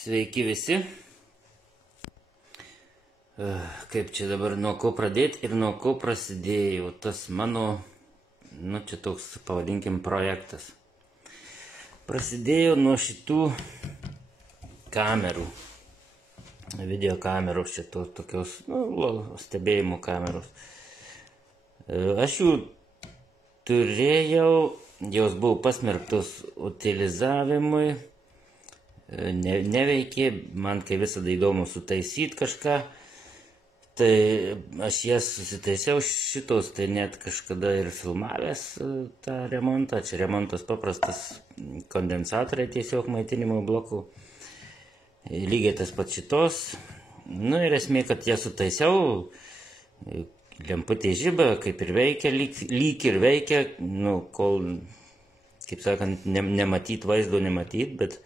Sveiki visi. Kaip čia dabar nuo ko pradėti ir nuo ko prasidėjo tas mano, čia toks, pavadinkim, projektas. Prasidėjo nuo šitų kamerų, video kameros, šitos tokios, stebėjimo kameros. Aš jų turėjau, jos buvo pasmerktos utilizavimui. Neveikė, man kai visada įdomu sutaisyti kažką, tai aš jas susitaisiau šitos, tai net kažkada ir filmavęs tą remontą, čia remontas paprastas, kondensatoriai tiesiog maitinimo blokų, lygiai tas pats šitos, ir esmė, kad ją sutaisiau, lemputė žiba, kaip ir veikia, lyg ir veikia, kol, kaip sakant, nematyt vaizdo, nematyt, bet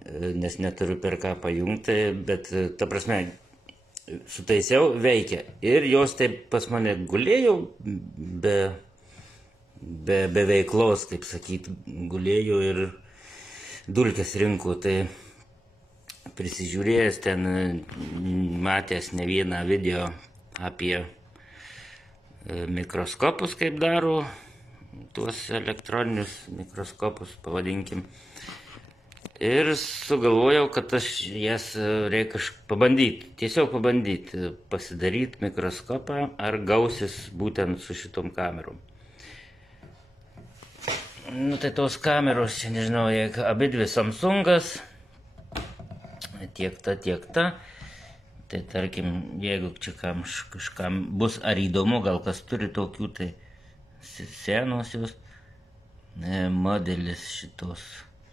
nes neturiu per ką pajungti, bet ta prasme sutaisiau, veikia. Ir jos taip pas mane gulėjo be veiklos, kaip sakyti, gulėjo ir dulkės rinko. Tai prisižiūrėjęs ten, matęs ne vieną video apie mikroskopus, kaip daro, tuos elektroninius mikroskopus, pavadinkim. Ir sugalvojau, kad aš jas reikia pabandyti, tiesiog pabandyti, pasidaryti mikroskopą, ar gausis būtent su šitom kamerom. Tai tos kameros, čia nežinau, abidvi Samsungas, tiek ta. Tai tarkim, jeigu čia kažkam bus ar įdomu, gal kas turi tokių, tai senosios modelis šitos.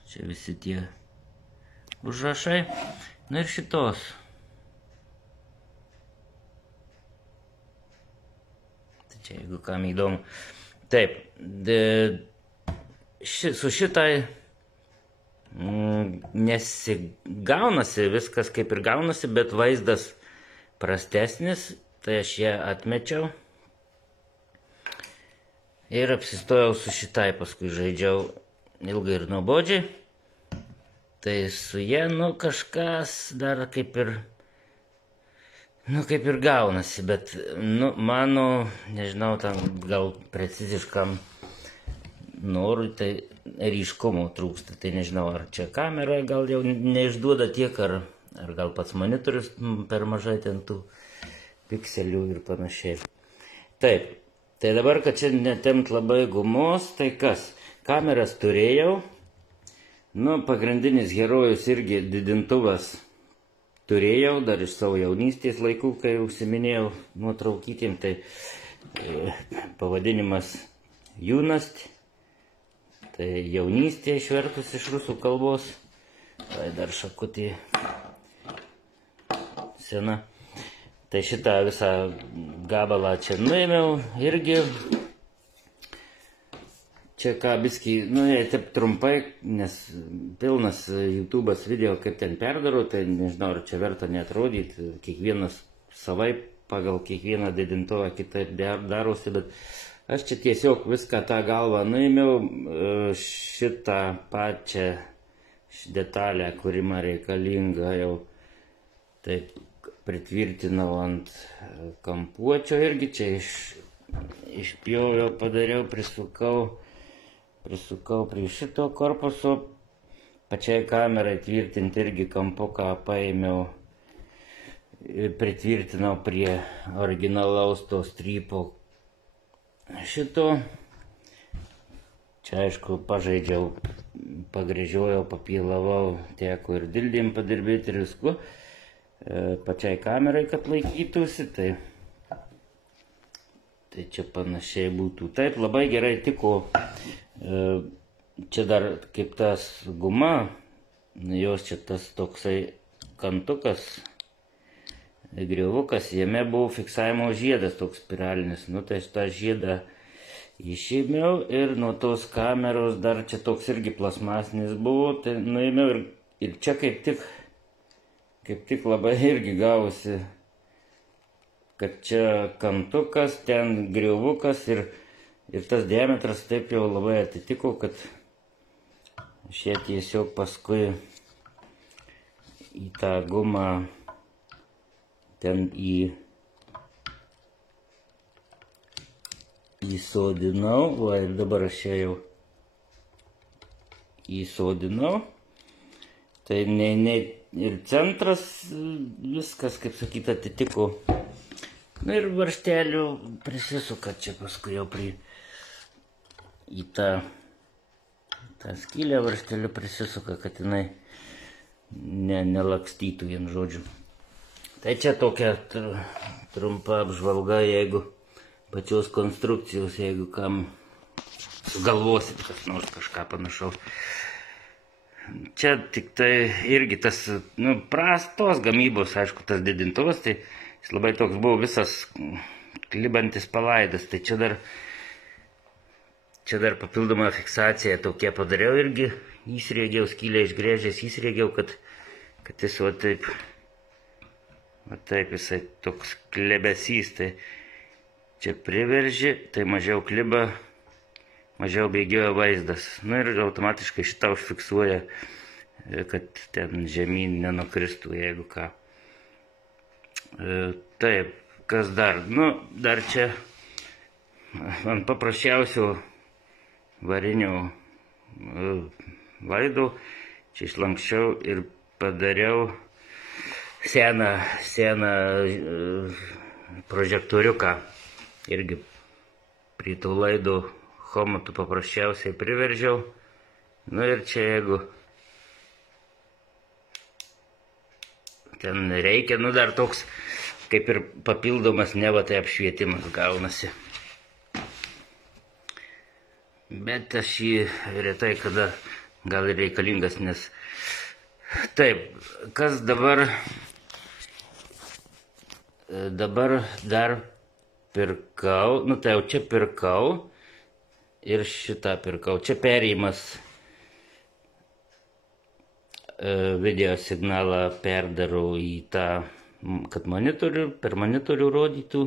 Čia visi tie užrašai. Ir šitos. Tai čia jeigu kam įdomu. Taip. Su šitai nesigaunasi, viskas kaip ir gaunasi, bet vaizdas prastesnis. Tai aš ją atmečiau. Ir apsistojau su šitai, paskui žaidžiau ilgai ir nuobodžiai. Tai su jie, kažkas dar kaip ir gaunasi, bet, mano, nežinau, tam gal preciziškam norui, tai ryškumo trūksta. Tai nežinau, ar čia kamera gal jau neišduoda tiek, ar gal pats monitorius per mažai ten tų pikselių ir panašiai. Taip, tai dabar, kad čia netemt labai gumos, tai kas? Kameras turėjau, pagrindinis herojus irgi didintuvas turėjau, dar iš savo jaunystės laikų, kai užsiminėjau nuotraukytėm, tai pavadinimas Junast, tai jaunystė išvertus iš rusų kalbos, tai dar šakutė sena. Tai šitą visą gabalą čia nuėmiau irgi. Čia ką biskį, taip trumpai, nes pilnas YouTube'as video, kaip ten perdaro, tai nežinau, ar čia verta neatrodyti, kiekvienas savai pagal kiekvieną didintuvą kitaip darosi, bet aš čia tiesiog viską tą galvą nuėmiau, šitą pačią detalę, kuri man reikalinga, jau taip pritvirtinau ant kampuočio irgi, čia išpjoviau, padariau, prisukau prie šito korpuso, pačiai kamerai tvirtinti irgi kampuką paėmiau, pritvirtinau prie originalaus to strypo šito. Čia aišku pažaidžiau, pagrėžiojau, papylavau, teko ir dildėm padirbėti ir visku, pačiai kamerai, kad laikytųsi, tai čia panašiai būtų. Taip, labai gerai tiko. Čia dar kaip tas guma, jos čia tas toksai kantukas, griovukas, jame buvo fiksavimo žiedas toks spiralinis. Tai šitą žiedą išėmiau ir nuo tos kameros dar čia toks irgi plasmasinis buvo, tai nuėmiau ir čia kaip tik labai irgi gavosi, kad čia kantukas, ten griovukas ir tas diametras taip jau labai atitiko, kad šie tiesiog paskui į tą gumą ten įsodinau, va ir dabar aš jau įsodinau. Tai ir centras viskas, kaip sakyt, atitiko. Na ir varžtelių prisisuka čia paskui jau į tą skylę varžtelių prisisuka, kad jinai nelakstytų, vien žodžiu. Tai čia tokia trumpa apžvalga, jeigu pačios konstrukcijos, jeigu kam sugalvosit kas nors kažką panašaus. Čia tik tai irgi tas, prastos gamybos, aišku, tas didintuvas, tai jis labai toks buvo visas klibantis palaidas. Tai čia dar papildoma fiksacija tokia padariau irgi, įsriegiau skylę išgrėžęs, įsriegiau, kad jis va taip jisai toks klebesys, tai čia priverži, tai mažiau kliba, mažiau bėgioja vaizdas. Na ir automatiškai šitą užfiksuoja, kad ten žemyn nenukristų, jeigu ką. Taip, kas dar? Dar čia ant paprasčiausių varinių laidų čia išlanksčiau ir padariau seną prožektoriuką. Irgi prie tų laidų chomatų paprasčiausiai priveržiau. Nu ir čia jeigu ten reikia, dar toks kaip ir papildomas neva tai apšvietimas gaunasi. Bet aš jį retai kada gal ir reikalingas, nes taip, kas dabar dar pirkau, tai jau čia pirkau ir šitą pirkau. Čia perėjimas video signalą perdarau į tą, kad per monitorių rodytų.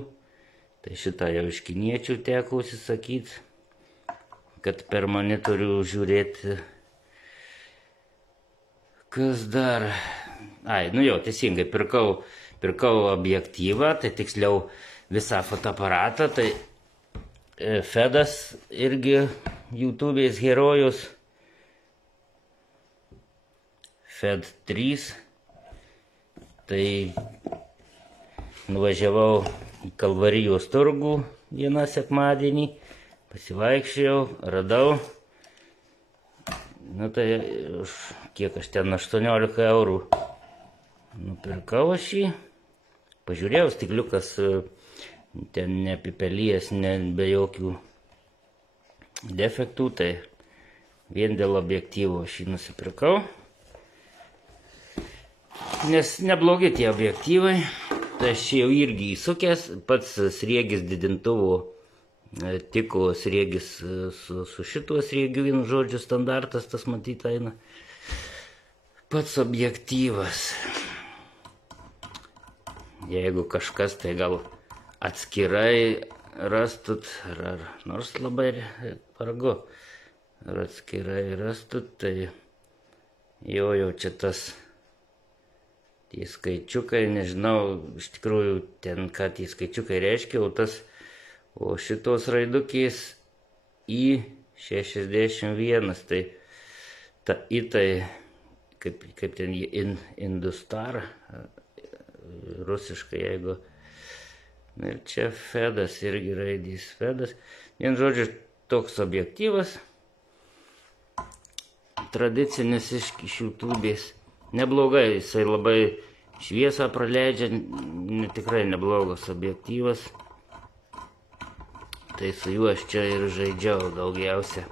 Tai šitą jau iš kiniečių teko užsisakyti, kad per monitorių žiūrėti. Kas dar? Teisingai, pirkau objektyvą, tai tiksliau visą fotoaparatą, tai Fedas irgi YouTube'ės herojus. Fed 3. Tai nuvažiavau į Kalvarijos turgų vieną sekmadienį, pasivaikščiojau, radau. Tai kiek aš ten 18 eurų nupirkau aš jį. Pažiūrėjau, stikliukas ten neapipelijęs, be jokių defektų, tai vien dėl objektyvo aš jį nusipirkau. Nes neblogi tie objektyvai, tai aš jau irgi įsukęs, pats sriegis didintuvo tiko, sriegis su šituo sriegiu, vienu žodžiu standartas, tas matyt eina. Pats objektyvas. Jeigu kažkas tai gal atskirai rastut, ar nors labai vargu, ar atskirai rastut, tai jau čia tas tie skaičiukai, nežinau iš tikrųjų ten ką tie skaičiukai reiškia, o šitos raidukės I61, tai ta tai kaip ten Industar, rusiškai jeigu. Ir čia Fedas irgi raidys Fedas. Vien žodžiu, toks objektyvas, tradicinis iš YouTube'ės. Neblogai, jisai labai šviesą praleidžia, tikrai neblogas objektyvas. Tai su juo aš čia ir žaidžiau daugiausia.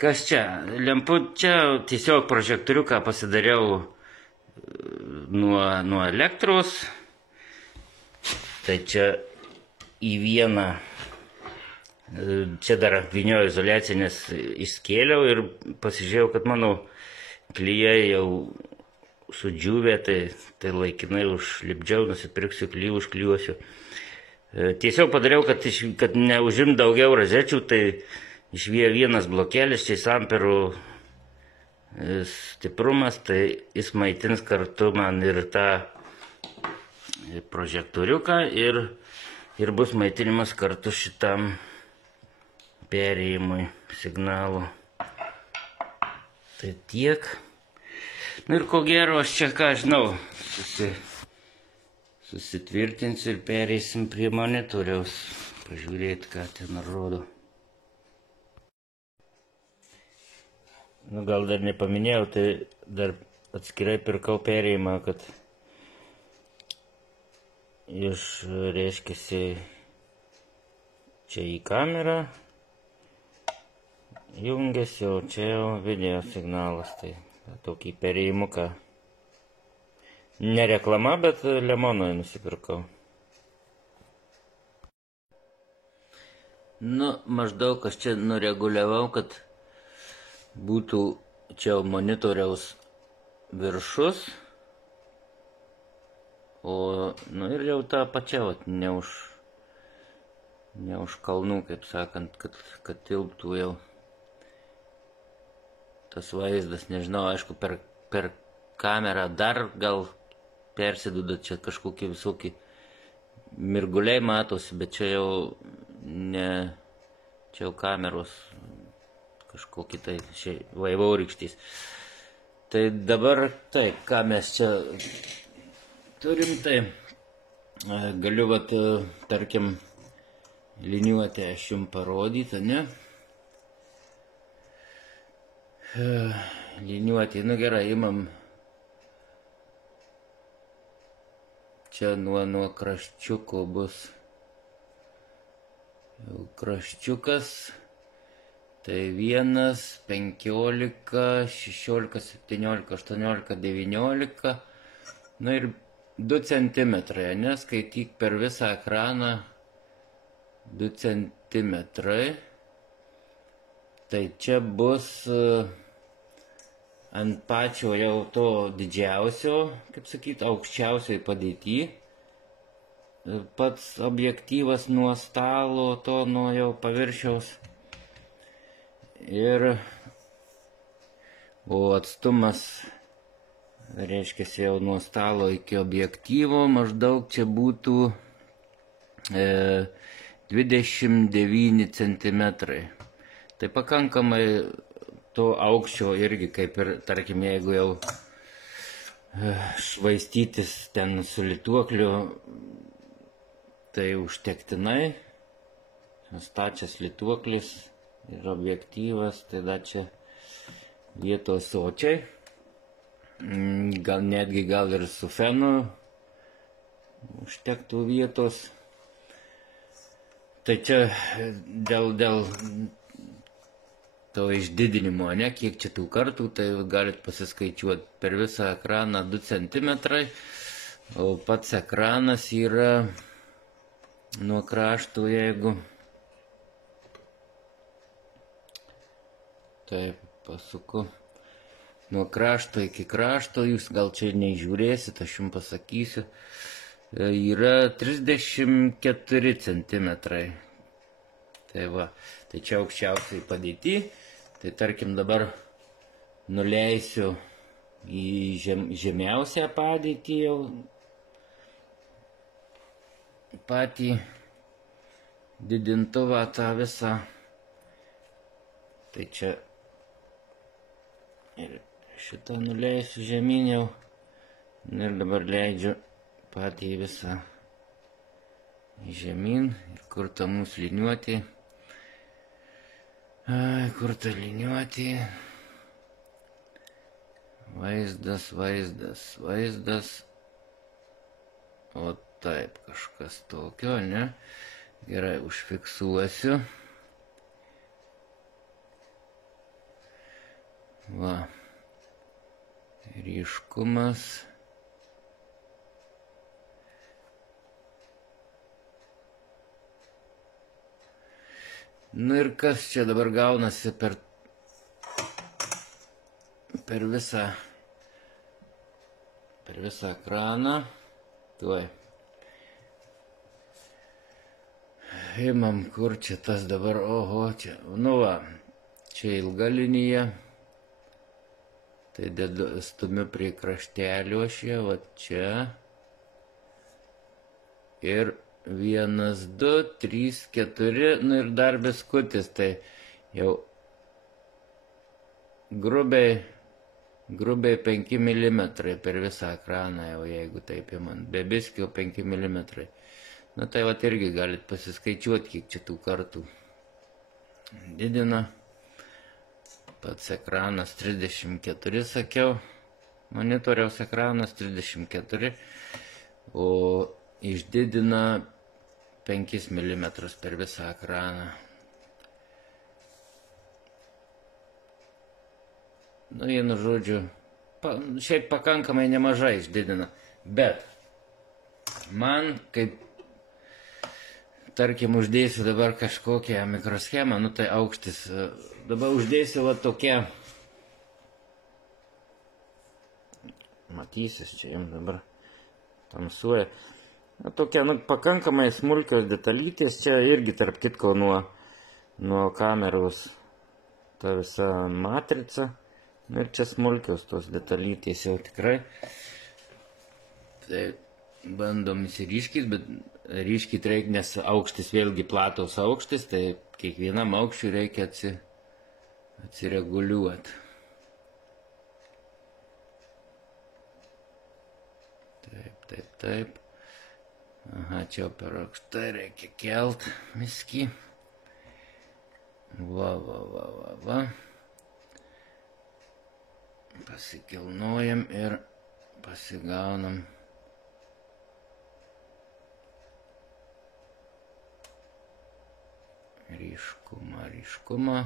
Kas čia? Čia tiesiog prožektoriuką pasidariau nuo elektros. Tai čia į vieną, čia dar apvyniojo izoliaciją, nes išskėliau ir pasižiūrėjau, kad mano klijai jau sudžiūvė, tai laikinai užlipdžiau, nusipirksiu klijų, užklijuosiu. Tiesiog padariau, kad neužimt daugiau rozečių, tai vienas blokelis, 6 amperų stiprumas, tai jis maitins kartu man ir tą prožektoriuką ir bus maitinimas kartu šitam perėjimui signalų. Tai tiek. Nu ir ko gero, aš čia, ką žinau, susitvirtinsiu ir pereisim prie monitoriaus. Pažiūrėti, ką ten rodo. Nu, gal dar nepaminėjau, tai dar atskirai pirkau perėjimą, kad reiškiasi čia į kamerą jungiasi, o čia jau video signalas, tai tokį perėjimuką. Ne reklama, bet Lemonoje nusipirkau. Nu, maždaug aš čia nureguliavau, kad būtų čia monitoriaus viršus, o, nu ir jau tą pačią, ne už kalnų, kaip sakant, kad tilptų jau tas vaizdas, nežinau, aišku, per kamerą dar gal persiduda, čia kažkokie visokie mirguliai matosi, bet čia jau ne, čia jau kameros kažkokie tai vaivorykštys. Tai dabar taip, ką mes čia turim, tai galiu, vat, tarkim, liniuotę aš jums parodyti, ne? Liniuotė, nu gerai, imam čia nuo kraščiuko bus jau kraščiukas, tai 1, 15, 16, 17, 18, 19, nu ir 2 centimetrai, neskaityk per visą ekraną 2 centimetrai. Tai čia bus ant pačio jau to didžiausio, kaip sakyti, aukščiausioj padėty. Pats objektyvas nuo stalo, to nuo jau paviršiaus. O atstumas, reiškia, jau nuo stalo iki objektyvo maždaug čia būtų 29 centimetrai. Tai pakankamai to aukščio irgi, kaip ir, tarkim, jeigu jau švaistytis ten su lituokliu, tai užtektinai. Stačias lituoklis ir objektyvas, tai da čia vietos sočiai. Gal netgi ir su fenu užtektų vietos. Tai čia dėl to išdidinimo, ne, kiek čia tų kartų, tai galit pasiskaičiuoti per visą ekraną 2 centimetrai, o pats ekranas yra nuo krašto, jeigu taip pasuku, nuo krašto iki krašto, jūs gal čia neįžiūrėsit, aš jums pasakysiu, yra 34 centimetrai. Tai va, tai čia aukščiausiai padėti. Tai tarkim dabar nuleisiu į žemiausią padėtį jau patį didintuvą tą visą. Tai čia ir šitą nuleisiu žemyn jau. Ir dabar leidžiu patį visą žemyn. Ir kur ta mūsų liniuotė. Kur ta liniuotė? Vaizdas. O taip, kažkas tokio, ne? Gerai, užfiksuosiu. Va. Ryškumas. Nu ir kas čia dabar gaunasi per visą ekraną. Tuoj. imam, kur čia tas dabar, oho, čia, nu va, čia ilga linija, tai stumiu prie kraštelio aš ją, va čia, ir 1, 2, 3, 4, nu ir dar biskutis, tai jau grubiai 5 mm per visą ekraną, jau jeigu taip imant, be biskio 5 mm. Nu tai vat irgi galit pasiskaičiuoti, kiek čia tų kartų didina. Pats ekranas 34, sakiau, monitoriaus ekranas 34, o išdidina 5 mm per visą ekraną. Nu, vienu žodžiu, šiaip pakankamai nemažai išdidina, bet man, kaip, tarkim, uždėsiu dabar kažkokią mikroschemą, nu tai aukštis, dabar uždėsiu va tokia, matysis, čia jums dabar tamsuoja, nu tokia, nu, pakankamai smulkios detalytės, čia irgi tarp kitko nuo kameros ta visa matrica. Ir čia smulkios tos detalytės jau tikrai. Tai bandom įsiryškyti, bet ryškyti reikia, nes aukštis vėlgi platos aukštis, tai kiekvienam aukščiui reikia atsireguliuoti. Taip. Aha, čia per aukštai reikia kelt viskį. Va. Pasikilnojam ir pasigaunam ryškumą.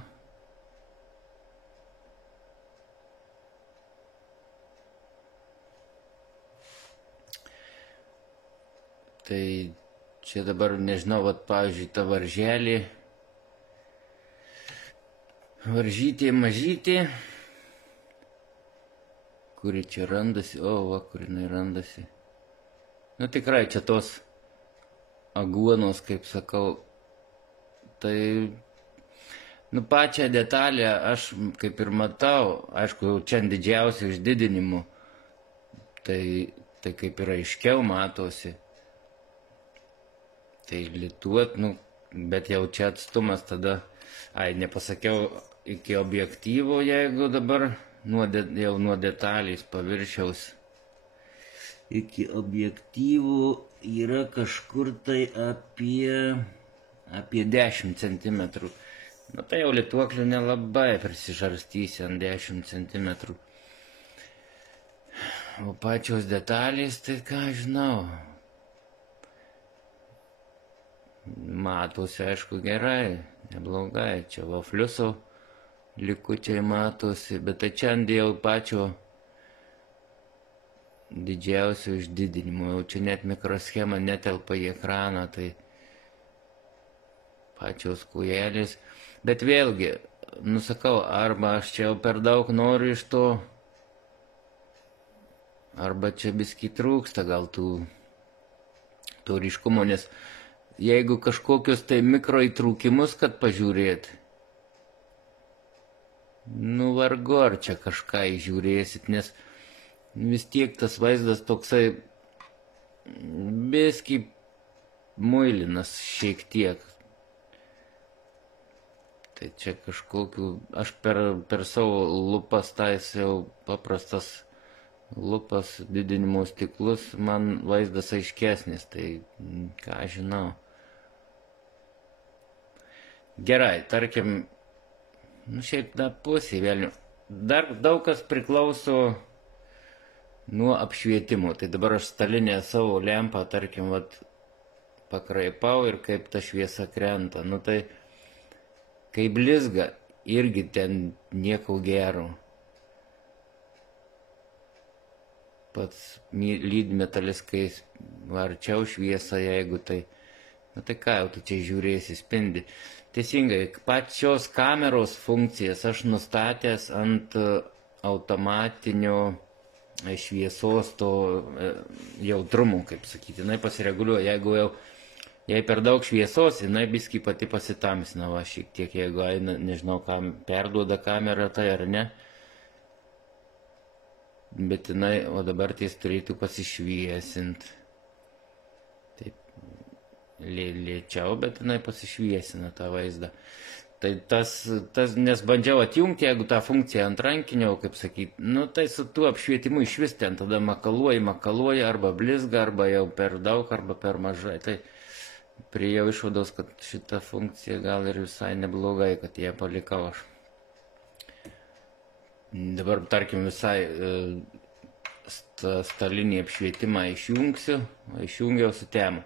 Tai čia dabar nežinau, vat pavyzdžiui, ta varžytė mažytė, kuri čia randasi, kur jinai randasi. Nu tikrai čia tos aguonos, kaip sakau, tai, nu pačią detalę aš kaip ir matau, aišku, jau čia didžiausių išdidinimų, tai kaip ir aiškiau matosi. Tai lituot, nu, bet jau čia atstumas tada, nepasakiau iki objektyvo, jeigu dabar jau nuo detalės paviršiaus iki objektyvų yra kažkur tai apie 10 cm. Nu tai jau lituokliu nelabai prisižarstysi ant 10 cm. O pačios detalės, tai ką žinau, matosi aišku gerai, neblogai, čia va fliuso likučiai matosi, bet tai čia dėl pačio didžiausio išdidinimo, jau čia net mikroschema netelpa į ekraną, tai pačios kojelės, bet vėlgi, nusakau, arba aš čia jau per daug noriu iš to, arba čia biskį trūksta gal to ryškumo, nes jeigu kažkokius tai mikro įtrūkimus, kad pažiūrėti, nu vargu ar čia kažką įžiūrėsit, nes vis tiek tas vaizdas toksai biskį muilinas šiek tiek. Tai čia kažkokiu, aš per savo lupas taisiau paprastas lupas didinimo stiklus, man vaizdas aiškesnis, tai ką žinau. Gerai, tarkim, nu šiaip na pusė vėlnių. Dar daug kas priklauso nuo apšvietimo. Tai dabar aš stalinę savo lempą, tarkim, vat, pakraipau ir kaip ta šviesa krenta. Nu tai, kai blizga, irgi ten nieko gero. Pats lydmetalis, kai arčiau šviesa, jeigu tai, nu tai ką jau tu čia žiūrėsi, spindi. Teisingai, pačios kameros funkcijas aš nustatęs ant automatinio šviesos to jautrumo, kaip sakyti, jinai pasireguliuoja. Jeigu jau Jei per daug šviesos, jinai biskį pati pasitamsina, va, šiek tiek, jeigu eina, nežinau, kam perduoda kamerą tai ar ne. Bet jinai, o dabar ties turėtų pasišviesinti. Taip, lėčiau, bet jinai pasišviesina tą vaizdą. Tai nes bandžiau atjungti, jeigu tą funkciją ant rankinio, kaip sakyti, nu tai su tuo apšvietimu iš vis ten tada makaluoji, arba blizga, arba jau per daug, arba per mažai. Tai priejau išvados, kad šita funkcija gal ir visai neblogai, kad ją palikau aš. Dabar, tarkim, visai stalinį apšvietimą išjungiau su temu.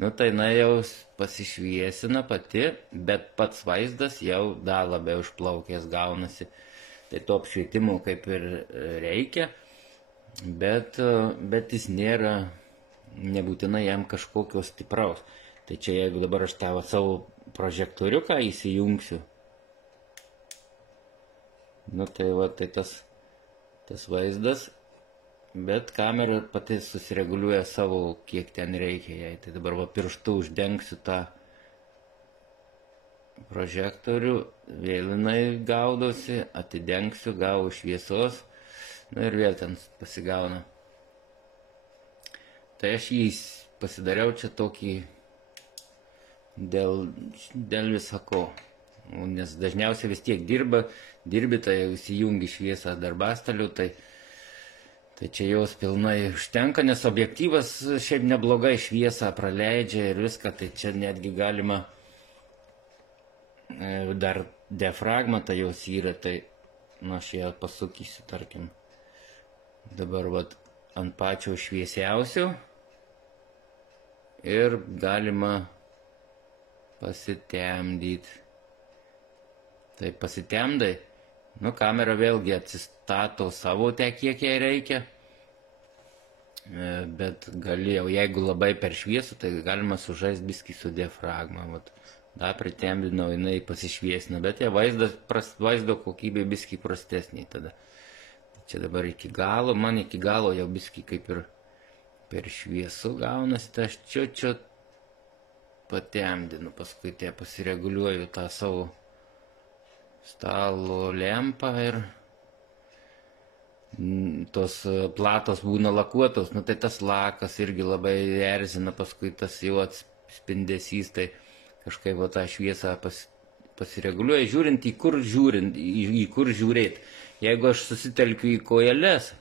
Nu tai na jau pasišviesina pati, bet pats vaizdas jau dar labiau išplaukęs gaunasi. Tai to apšvietimo kaip ir reikia, bet jis nėra, nebūtinai jam kažkokio stipraus. Tai čia jeigu dabar aš tą savo prožektoriuką įsijungsiu, nu tai va, tai tas vaizdas, bet kamera pati susireguliuoja savo, kiek ten reikia jai. Tai dabar va pirštu uždengsiu tą prožektorių, vėl jinai gaudosi, atidengsiu, gauju šviesos, nu ir vėl ten pasigauna. Tai aš jį pasidariau čia tokį dėl visako. Nes dažniausiai vis tiek dirbi, tai įsijungi šviesą darbastaliu, tai čia jos pilnai užtenka, nes objektyvas šiaip neblogai šviesą praleidžia ir viską, tai čia netgi galima dar diafragma, tai jos yra, tai aš ją pasukysiu, tarkim, dabar vat ant pačio šviesiausio ir galima pasitemdyti. Tai pasitemdai, nu kamera vėlgi atsistato savo kiek jai reikia, bet gali jau, jeigu labai per šviesų, tai galima sužaisti biskį su diafragma. Dar pritembinau, jinai pasišviesina, bet vaizdo kokybė biskį prastesnė tada. Čia dabar iki galo jau biskį kaip ir per šviesų gaunasi, tai aš čia patembinu, paskui tie pasireguliuoju tą savo stalo lempą ir tos platos būna lakuotos, nu tai tas lakas irgi labai erzina, paskui tas jau atspindesys, tai kažkaip va tą šviesą pasireguliuoja, žiūrint į kur žiūrėti. Jeigu aš susitelkiu į kojeles,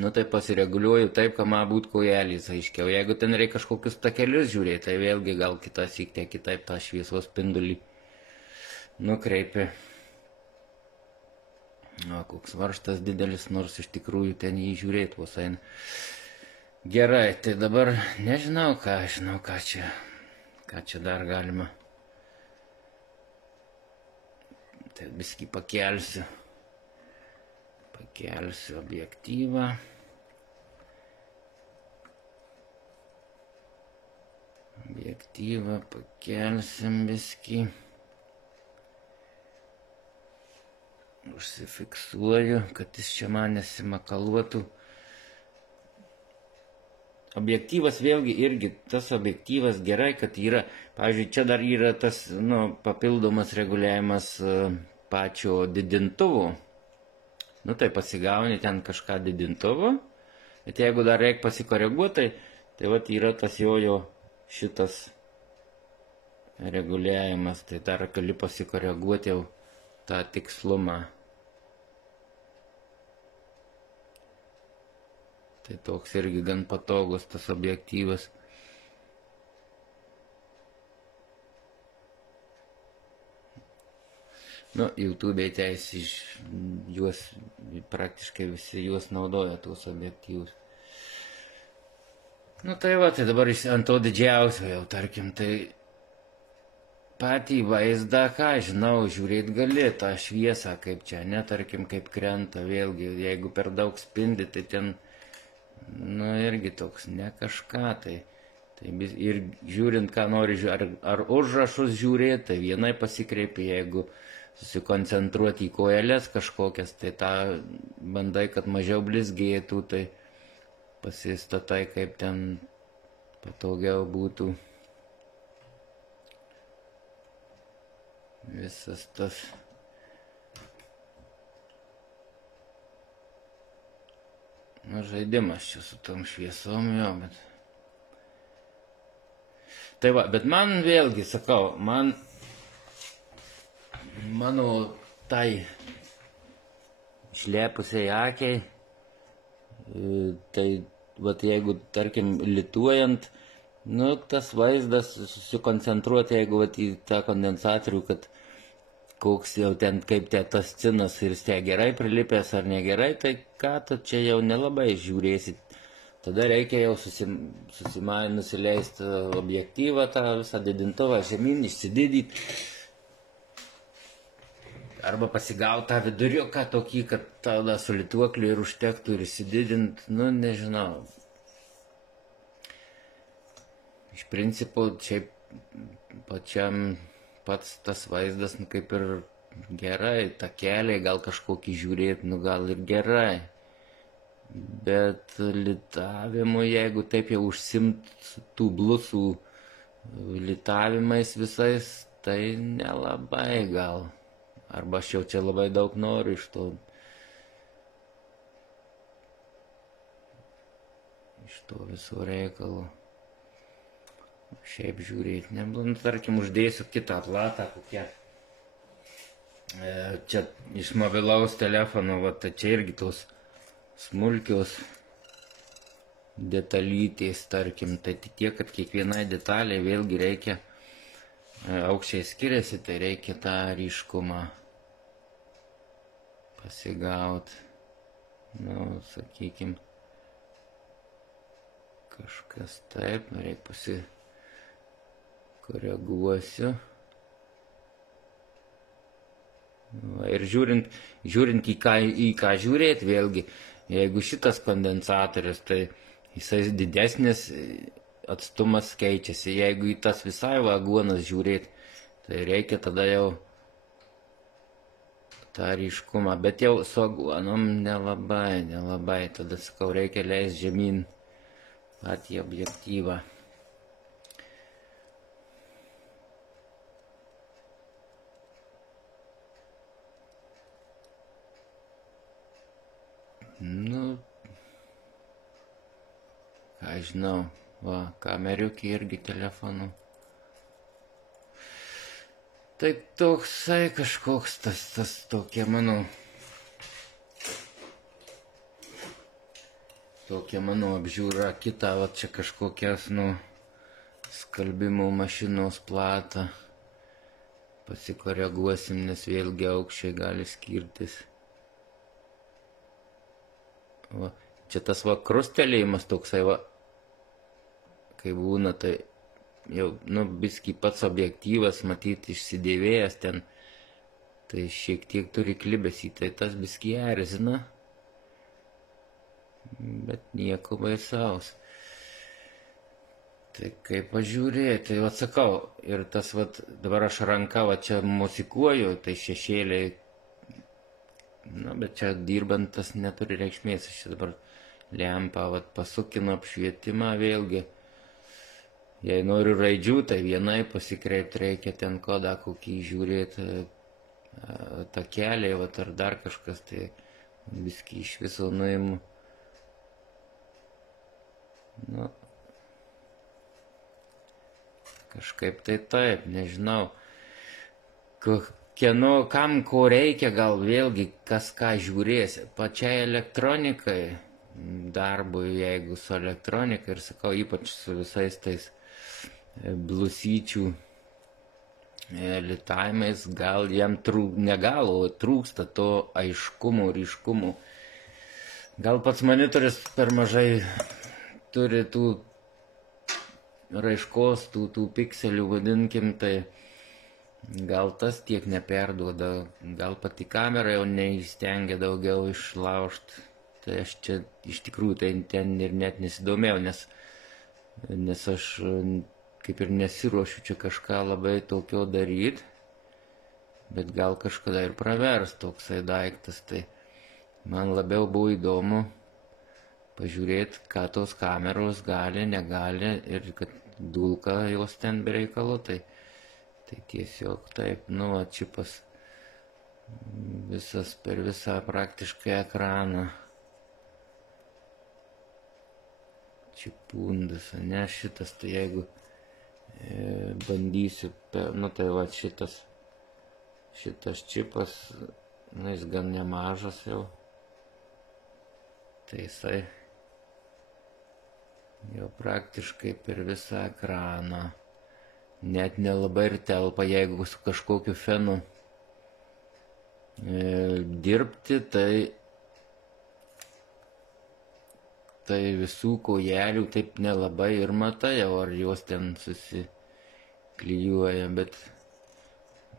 nu tai pasireguliuoju taip, kad man būtų kojelės aiškiau. Jeigu ten reikia kažkokius takelius žiūrėti, tai vėlgi gal kitaip tą šviesos spindulį nukreipi. O koks varžtas didelis, nors iš tikrųjų ten jį žiūrėti vos eina. Gerai, tai dabar nežinau ką čia dar galima. Tai biskį pakelsiu objektyvą. Pakelsim biskį. Užsifiksuoju, kad jis čia man nesimakaluotų. Objektyvas vėlgi irgi, tas objektyvas gerai, kad yra, pavyzdžiui, čia dar yra tas papildomas reguliavimas pačio didintuvo. Nu tai pasigauni ten kažką didintuvo, bet jeigu dar reikia pasikoreguoti, tai vat yra tas jojo šitas reguliavimas, tai dar gali pasikoreguoti jau tą tikslumą. Tai toks irgi gan patogus tas objektyvas. Nu, YouTube'e teisi juos, praktiškai visi juos naudoja, tuos objektyvus. Nu tai va, tai dabar ant to didžiausio jau, tarkim, tai patį vaizdą, ką žinau, žiūrėti gali tą šviesą, kaip čia, tarkim, kaip krenta, vėlgi, jeigu per daug spindi, tai ten, nu, irgi toks ne kažką, tai ir žiūrint, ką nori, ar užrašus žiūrėti, tai vienai pasikreipi, jeigu susikoncentruoti į kojelės kažkokias, tai tą bandai, kad mažiau blizgėtų, tai pasistatai, kaip ten patogiau būtų. visas tas. Nu, žaidimas čia su tom šviesom, jo, bet. Tai va, bet man vėlgi, sakau, mano tai išlepusiai akiai, tai vat jeigu, tarkim, lituojant, nu, tas vaizdas susikoncentruoti, jeigu vat į tą kondensatorių, kad koks jau ten, kaip tas cinas ir jis gerai prilipęs ar negerai, tai ką tu čia jau nelabai žiūrėsit. Tada reikia jau nusileisti objektyvą, tą visą didintuvą žemyn, išsididyti. Arba pasigauti tą viduriuką tokį, kad tada su lituokliu ir užtektų ir išsididinti, nu nežinau. Iš principo, šiaip pačiam pats tas vaizdas, nu kaip ir gerai, takeliai gal kažkokį žiūrėti, nu gal ir gerai. Bet litavimu, jeigu taip jau užsimt tų blusų litavimais visais, tai nelabai gal. Arba aš jau čia labai daug noriu iš to viso reikalo. Šiaip žiūrėti nebūna, tarkim, uždėsiu kitą platą kokią. Čia iš mobilaus telefono, va, tai čia irgi tos smulkios detalytės, tarkim, tai tiek, kad kiekvienai detaliai vėlgi reikia, aukščiai skiriasi, tai reikia tą ryškumą pasigauti. Nu, sakykim, kažkas taip, reikia pasikoreguosiu. Ir žiūrint į ką žiūrėti, vėlgi, jeigu šitas kondensatorius, tai jisai didesnis, atstumas keičiasi. Jeigu į tas visai vagonas žiūrėti, tai reikia tada jau tą ryškumą. Bet jau su vagonom nelabai. Tada, sakau, reikia leisti žemyn patį objektyvą. Nu, ką žinau, va, kameriukį irgi telefonu. Tai toksai kažkoks tas tokia mano apžiūra. Kita, va, čia kažkokias, nu, skalbimo mašinos platą. Pasikoreguosim, nes vėlgi aukščiai gali skirtis. Va, čia tas va krustelėjimas toksai, va, kai būna, tai jau, nu, biskį pats objektyvas, matyti, išsidėvėjęs ten, tai šiek tiek turi klibesį, tai tas biskį erzina, bet nieko baisaus. Tai kaip pažiūrėti, tai atsakau, ir tas, va, dabar aš ranką, va, čia mosikuoju, tai šešėliai. Na, bet čia dirbant tas neturi reikšmės. Aš čia dabar lempą pasukinu apšvietimą vėlgi. Jei noriu raidžių, tai vienai pasikreipti reikia ten kodą kokį žiūrėti, takeliai, ar dar kažkas, tai viskį iš viso nuimu. Nu, kažkaip tai taip, nežinau. Kam ko reikia, gal vėlgi kas ką žiūrės. Pačiai elektronikai, darbui, jeigu su elektronika, ir sakau, ypač su visais tais blusyčių litavimais, gal jam trūksta to aiškumo, ryškumo. Gal pats monitorius per mažai turi tų raiškos, tų pikselių, vadinkim, tai gal tas tiek neperduoda, gal pati kamera jau neįstengia daugiau išlaužti. Tai aš čia iš tikrųjų ten ir net nesidomėjau, nes aš kaip ir nesiruošiu čia kažką labai tokio daryti, bet gal kažkada ir pravers toksai daiktas. Tai man labiau buvo įdomu pažiūrėti, ką tos kameros gali, negali, ir kad dulka jos ten be reikalo, tai Tai tiesiog taip, nu, va, čipas visas per visą praktiškai ekraną. Čipundas, ne šitas, tai jeigu bandysiu, nu tai va šitas čipas, nu jis gan nemažas jau, tai jisai jau praktiškai per visą ekraną, net nelabai ir telpa, jeigu su kažkokiu fenu dirbti, tai visų kojelių taip nelabai ir matai, ar jos ten susiklijuoja, bet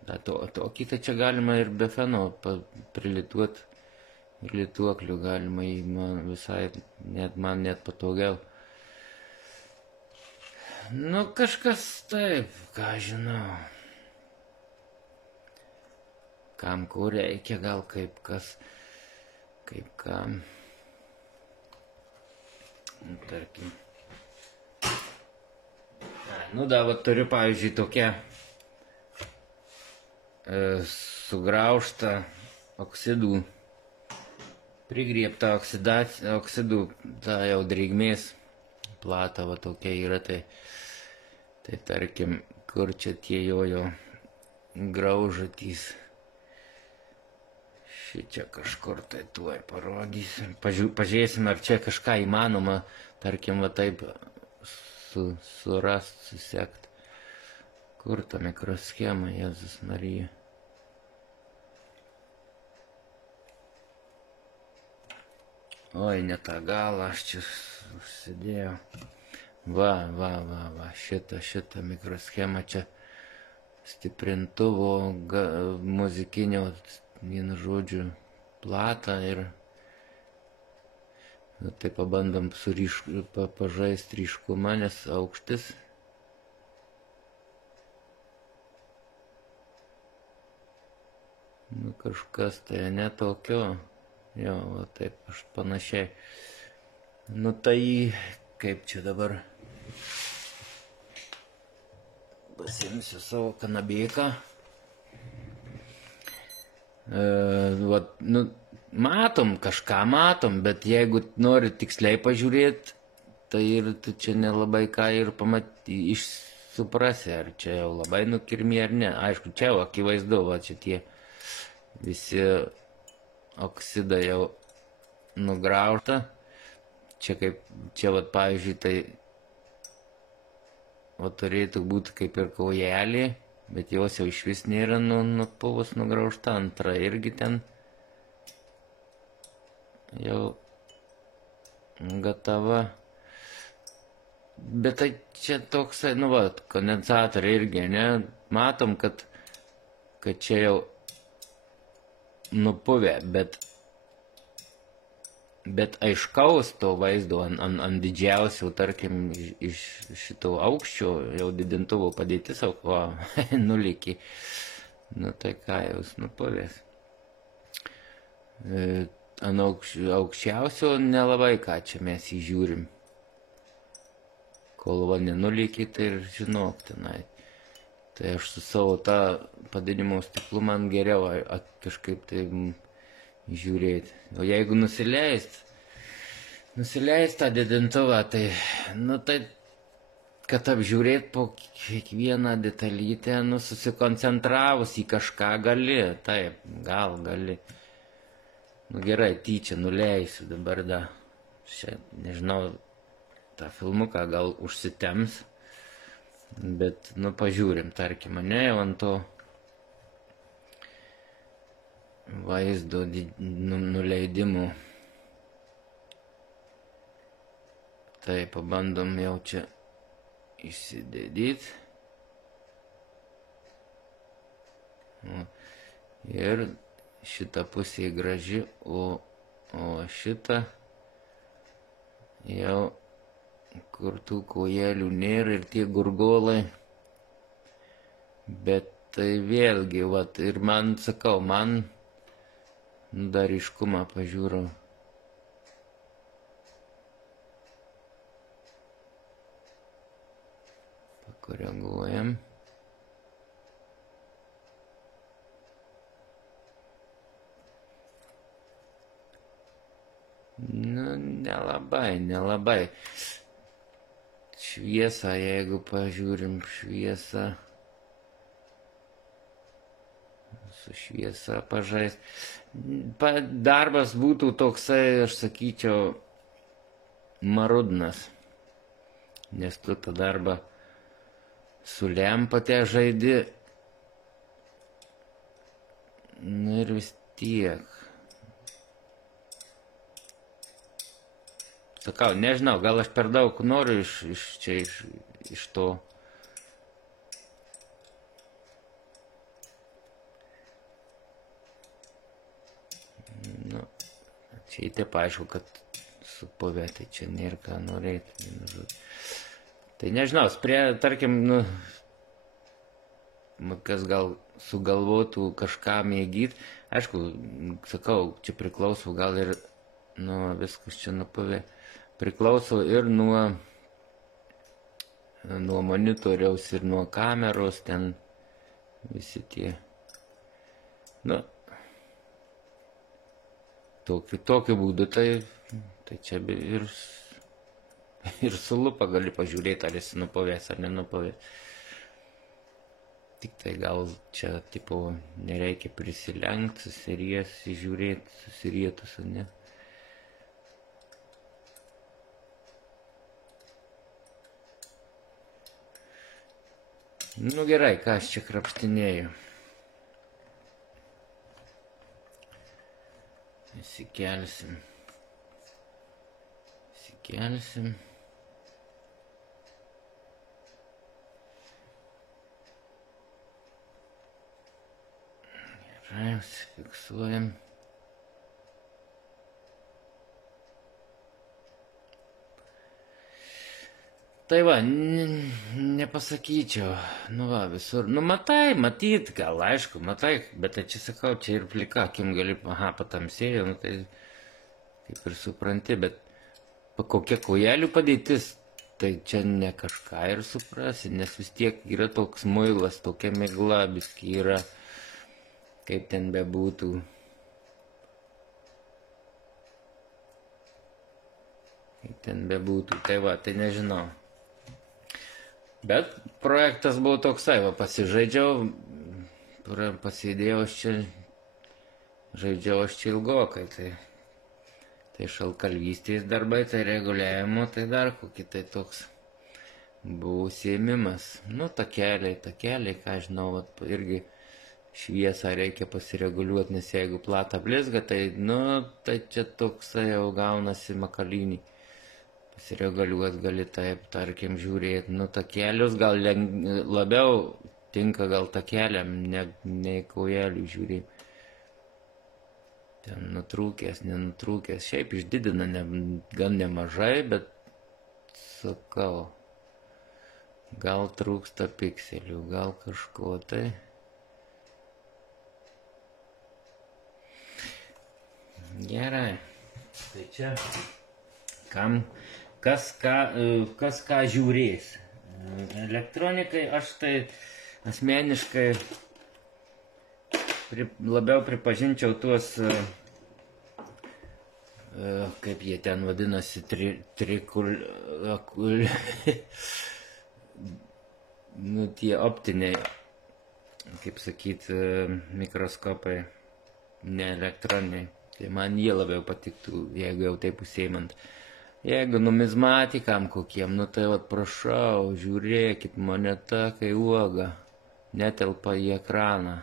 tokį tai čia galima ir be feno prilituoti, ir lituoklių galima visai, man net patogiau. Nu, kažkas taip, ką žinau, kam ko reikia, gal kaip kam. Tarkim. Nu, dabar turiu, pavyzdžiui, tokią sugraužtą oksidų, prigriebtą oksidų, tą jau drėgmės platą, va tokia yra, tai tarkim, kur čia tie jojo graužatys. Čia kažkur tai tuoj parodysim. Pažiūrėsim, ar čia kažką įmanoma, tarkim, va taip surast, susekt. Kur ta mikroschema, Jėzus Marija? Oi, ne tą galą, aš čia užsidėjau. Va, šitą mikroschemą čia stiprintuvo muzikinio, vienu žodžiu, platą ir tai pabandom pažaisti ryškumą, nes aukštis. Nu, kažkas tai netokio, jo, va taip, aš panašiai. Nu, tai kaip čia dabar pasimsiu savo kanabėką. Nu, kažką matom, bet jeigu nori tiksliai pažiūrėti, tai ir tu čia nelabai ką ir suprasi, ar čia jau labai nukirmi ar ne. Aišku, čia jau akivaizdu, va čia tie visi oksidai jau nugraužta. Čia va, pavyzdžiui, tai va turėtų būti kaip ir kaujelė, bet jos jau iš vis nėra nupuvus nugraužta, antra irgi ten jau gatava. Bet tai čia toksai, nu va, kondensatoriai irgi, ne, matom, kad čia jau nupuvę, bet aiškaus to vaizdo ant didžiausių, tarkim, iš šito aukščio jau didintuvo padėtis, o nulikį. Nu tai ką jūs nupuvęs. Ant aukščiausio nelabai ką čia mes įžiūrim. Kol va nenulikį, tai ir žinok tenai. Tai aš su savo tą padidinimo stiklu man geriau kažkaip tai žiūrėti. O jeigu nusileist tą didintuvą, tai, nu tai, kad apžiūrėt po kiekvieną detalytę, nu susikoncentravus į kažką gali, taip, gal gali. Nu gerai, tyčia nuleisiu dabar šią, nežinau, tą filmuką gal užsitems, bet, nu pažiūrim, tarkim, ne, jau ant to vaizdo nuleidimų. Tai pabandom jau čia išsidėdyti. Ir šita pusė graži, o šita jau kur tų kojelių nėra ir tie gurgolai. Bet tai vėlgi, vat, ir man, sakau, man dar ryškumą pažiūrau. Pakoreguojam. nelabai. Šviesą, jeigu pažiūrim šviesą, su šviesa pažaist. Darbas būtų toksai, aš sakyčiau, marudnas, nes tu tą darbą su lempate žaidi, ir vis tiek. Sakau, nežinau, gal aš per daug noriu iš to. Nu, čia įtep aišku, kad su pove, tai čia nėra ką norėti. Tai nežinau, tarkim, kas gal sugalvotų kažką mėgyti. Aišku, sakau, čia priklauso gal ir nuo viskas čia nuo pove. Priklauso ir nuo monitoriaus ir nuo kameros, ten visi tie. Nu, tokiu būdu, tai čia ir su lupa gali pažiūrėti, ar jis nupavės ar nenupavės. Tik tai gal čia, tipo, nereikia prisilenkti, žiūrėti, susirietus, ne? Nu gerai, ką aš čia krapštinėju. Įsikelsim. Gerai, fiksuojam. Tai va, nepasakyčiau, nu va, visur, nu matyt, gal aišku, bet tai čia sakau, čia ir plika akim gali, patamsėjo, nu tai kaip ir supranti, bet kokia kojelių padėtis, tai čia ne kažką ir suprasi, nes vis tiek yra toks muilas, tokia migla, biski yra, kaip ten bebūtų. Tai va, tai nežinau. Bet projektas buvo toksai, va, pasižaidžiau, pasidėjau žaidžiau aš čia ilgokai, tai šalkalvystės darbai, tai reguliavimo, tai dar kokį tai toks buvo užsiėmimas. Nu, takeliai, ką žinau, va, irgi šviesą reikia pasireguliuoti, nes jeigu plata blizga, tai, nu, tai čia toksai jau gaunasi makalinį. Pasireguliuoti gali taip, tarkim, žiūrėti. Nu, takelius gal labiau tinka gal takeliam, ne kojelių žiūrėti. Ten nutrūkęs, nenutrūkęs. Šiaip išdidina gan nemažai, bet sakau, gal trūksta pikselių, gal kažko tai. Gerai. Tai čia kas ką žiūrės. Elektronikai aš tai asmeniškai labiau pripažinčiau tuos, kaip jie ten vadinasi, nu tie optiniai, kaip sakyti, mikroskopai, ne elektroniniai. Tai man jie labiau patiktų, jeigu jau taip užsiimant. Jeigu numizmatikam kokiem, nu tai vat prašau, žiūrėkit, moneta kai uoga, netelpa į ekraną.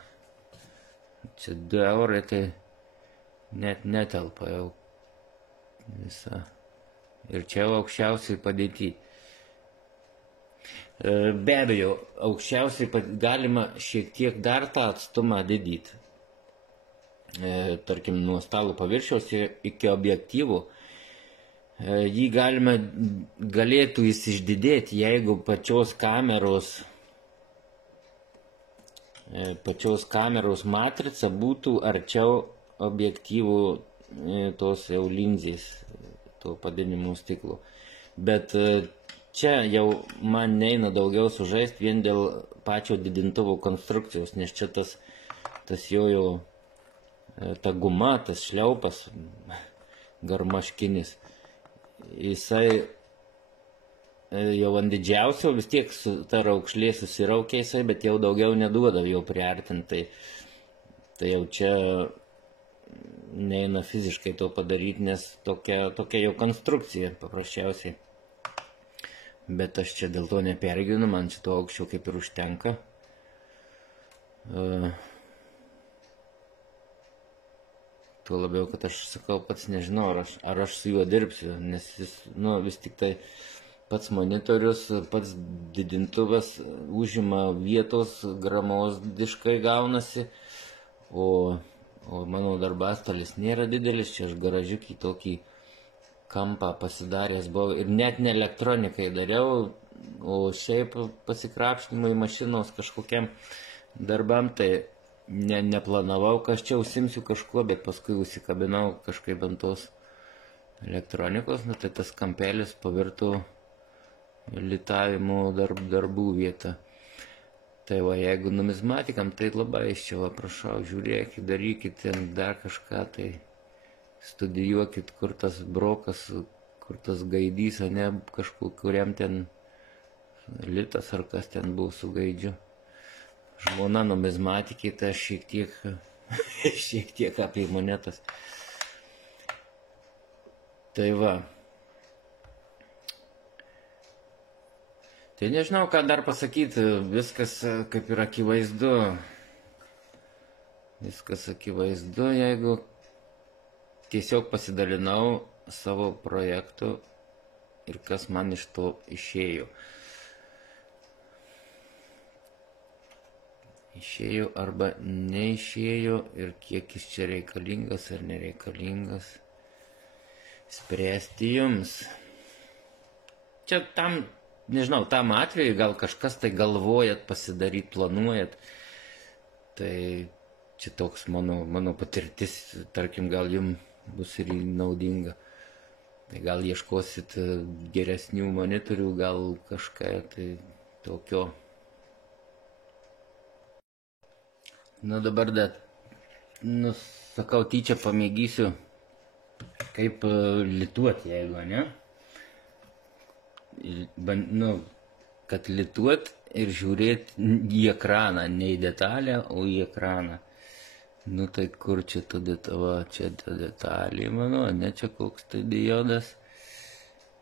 Čia 2 eurai, tai net netelpa jau visa. Ir čia jau aukščiausiai padėti. Be abejo, aukščiausiai galima šiek tiek dar tą atstumą didyti. Tarkim, nuo stalo paviršiaus iki objektyvų. Jį galėtų jis išdidėti, jeigu pačios kameros matrica būtų arčiau objektyvų tos jau linzės, to padidinimo stiklo. Bet čia jau man neina daugiau sužaisti vien dėl pačio didintuvo konstrukcijos, nes čia tas jojo, ta guma, tas šliaupas garmaškinis. jisai jau ant didžiausio, vis tiek ta raukšlė susiraukė jisai, bet jau daugiau neduoda jau priartintai. Tai jau čia neina fiziškai to padaryti, nes tokia jau konstrukcija paprasčiausiai. Bet aš čia dėl to nepergyvenu, man šito aukščio kaip ir užtenka. Tuo labiau, kad aš sakau, pats nežinau, ar aš su juo dirbsiu, nes jis, vis tik tai pats monitorius, pats didintuvas užima vietos gramozdiškai gaunasi, o mano darbastalis nėra didelis, čia aš garažiukį tokį kampą pasidaręs buvau ir net ne elektronikai dariau, o šiaip pasikrapštymui mašinos kažkokiam darbam, tai neplanavau, kad aš čia užsimsiu kažkuo, bet paskui užsikabinau kažkaip ant tos elektronikos, tai tas kampelis pavirto litavimo darbų vietą. Tai va, jeigu numizmatikam, tai labai iš čia, prašau, žiūrėkit, darykit ten dar kažką, tai studijuokit, kur tas brokas, kur tas gaidys, o ne kažkuriam ten litas ar kas ten buvo su gaidžiu. Žmona numizmatikė, tai aš šiek tiek apie monetas. Tai va. Tai nežinau, ką dar pasakyti, viskas kaip ir akivaizdu. Viskas akivaizdu, jeigu tiesiog pasidalinau savo projektu ir kas man iš to išėjo. Išėjo arba neišėjo ir kiek jis čia reikalingas ar nereikalingas. Spręsti jums. Čia tam, nežinau, tam atveju gal kažkas tai galvojat pasidaryti, planuojat. Tai čia toks mano patirtis, tarkim, gal jums bus ir naudinga. Tai gal ieškosit geresnių monitorių, gal kažką tai tokio. Dabar sakau, tyčia pamėgysiu, kaip lituot, jeigu, ne? Kad lituot ir žiūrėt į ekraną, ne į detalę, o į ekraną. Tai kur čia ta detalė, čia ta detalė, mano, ne čia koks tai diodas.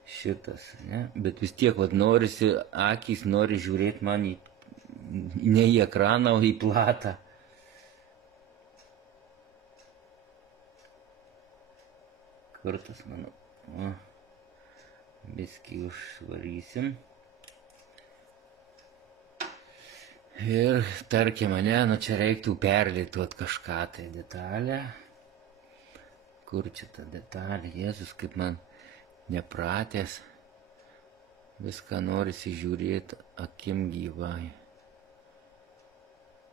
Šitas, ne? Bet vis tiek, norisi, akys nori žiūrėti man ne į ekraną, o į platą. Kur tas mano? Biskį užvarysim. Ir tarkim, čia reiktų perlituot kažką tai detalę. Kur čia ta detalė? Jėzus, kaip man nepratęs. Viską norisi žiūrėti akim gyvai.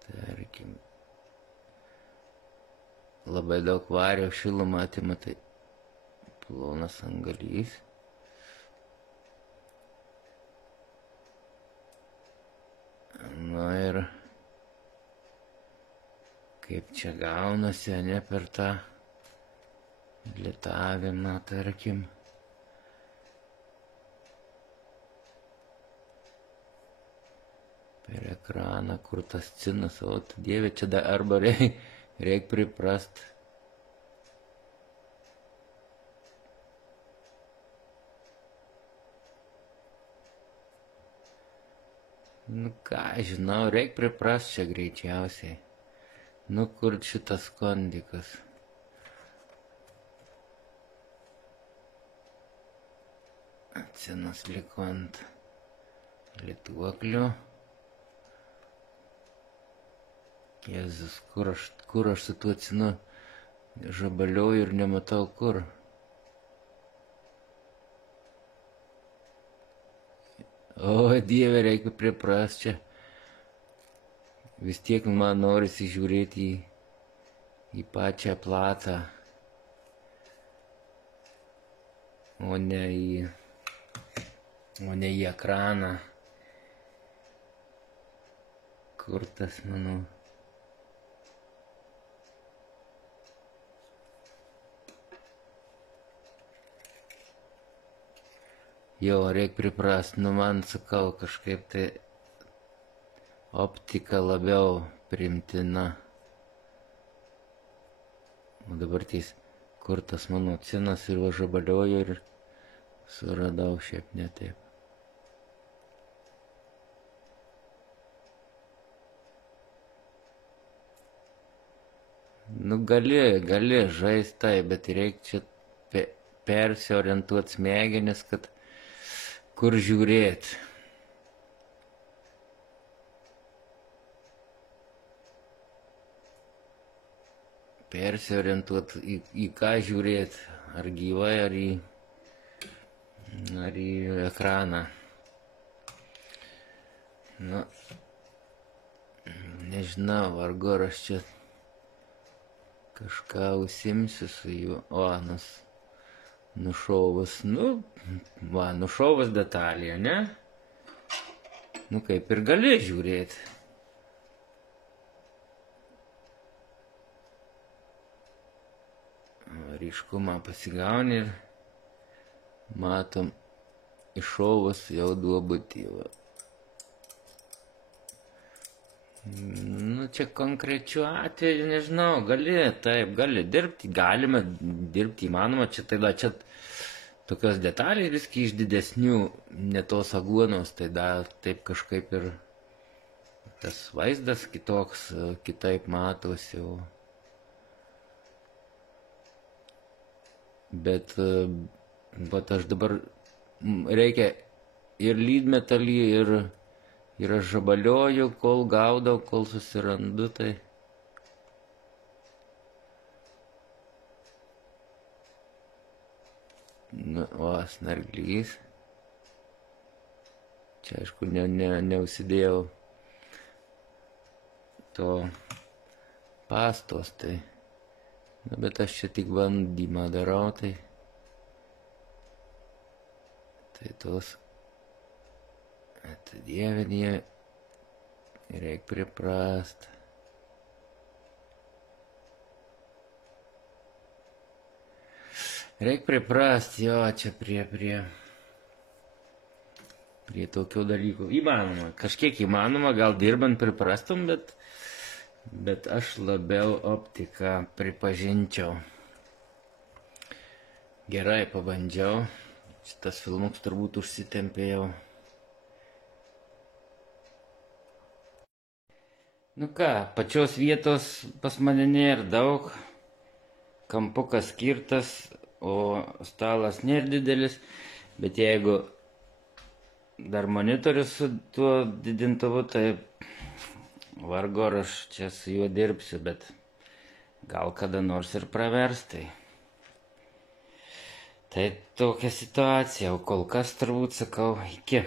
Tarkim. Labai daug vario šilumą atima, tai plonas angalys. Ir kaip čia gaunasi, ne per tą litavimą, tarkim. Per ekraną, kur tas cinas, o dieve, čia arba reik priprast. Ką žinau, reik priprast čia greičiausiai. Kur šitas kondikas. Cinas liko ant lituoklio. Jėzus, kur aš su tuo cinu žabalioju ir nematau kur. O, dieve, reikia priprast čia. Vis tiek man norisi žiūrėti į pačią platą, o ne į ekraną. Kur tas mano? Jo, reik priprast, nu man sakau, kažkaip tai optika labiau primtina. O dabar ties, kur tas mano cinas ir važabalioju ir suradau šiaip ne taip. Nu gali žaist tai, bet reikia čia persiorientuot smegenis, kad kur žiūrėt. Persiorientuot į ką žiūrėt, ar gyvai, ar į ekraną. Nu, nežinau, vargu ar aš čia kažką užsimsiu su juo. O, nušovus, nušovus detalė, ne? Nu, kaip ir gali žiūrėti. Ryškumą pasigauni ir matom iššovus jau duobutį. Nu, čia konkrečiu atveju, nežinau, gali dirbti, galima dirbti, įmanoma, čia tokios detalės viskai iš didesnių, ne tos aguonos, tai taip kažkaip ir tas vaizdas kitoks, kitaip matosi. Bet aš dabar reikia ir lydmetalį, ir aš žabalioju, kol gaudau, kol susirandu, tai. Nu, o, snarglys. Čia, aišku, neužsidėjau to pastos, tai. Na, bet aš čia tik bandymą darau, tai tos atdievinė reik priprast. Reik priprast, jo, čia prie tokių dalykų. Įmanoma, kažkiek įmanoma, gal dirbant priprastum, bet aš labiau optiką pripažinčiau. Gerai, pabandžiau. Šitas filmuks turbūt užsitempė jau. Nu ką, pačios vietos pas mane nėra daug. Kampukas skirtas, o stalas nėra didelis. Bet jeigu dar monitorius su tuo didintuvu, tai vargu ar aš čia su juo dirbsiu, bet gal kada nors ir pravers tai. Tai tokia situacija, o kol kas turbūt sakau iki.